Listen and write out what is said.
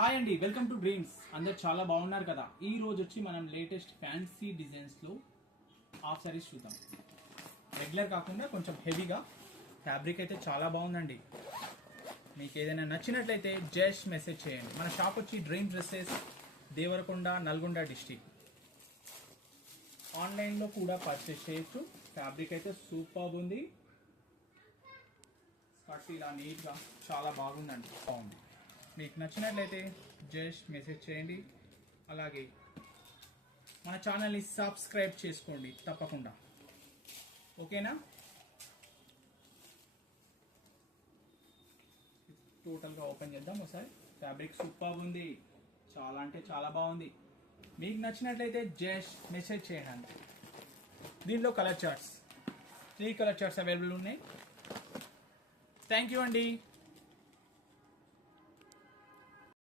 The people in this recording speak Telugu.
హాయ్ అండి, వెల్కమ్ టు డ్రీమ్స్. అందరు చాలా బాగున్నారు కదా. ఈ రోజు వచ్చి మనం లేటెస్ట్ ఫ్యాన్సీ డిజైన్స్లో హాఫ్ సారీస్ చూద్దాం. రెగ్యులర్ కాకుండా కొంచెం హెవీగా. ఫ్యాబ్రిక్ అయితే చాలా బాగుందండి. మీకు ఏదైనా నచ్చినట్లయితే జస్ట్ మెసేజ్ చేయండి. మన షాప్ వచ్చి dream dresses, Devarakonda, Nalgonda district. ఆన్లైన్లో కూడా పర్చేస్ చేయొచ్చు. ఫ్యాబ్రిక్ అయితే సూపర్ ఉంది. స్కర్ట్ ఇలా నీట్గా చాలా బాగుందండి. బాగుంది. మీకు నచ్చినట్లయితే జస్ట్ మెసేజ్ చేయండి. అలాగే మన ఛానల్ని సబ్స్క్రైబ్ చేసుకోండి తప్పకుండా. ఓకేనా? టోటల్గా ఓపెన్ చేద్దాం ఒకసారి. ఫ్యాబ్రిక్ సూపర్ ఉంది. చాలా అంటే చాలా బాగుంది. మీకు నచ్చినట్లయితే జస్ట్ మెసేజ్ చేయండి. దీనిలో colour charts 3 colour charts available ఉన్నాయి. థ్యాంక్ యూ అండి.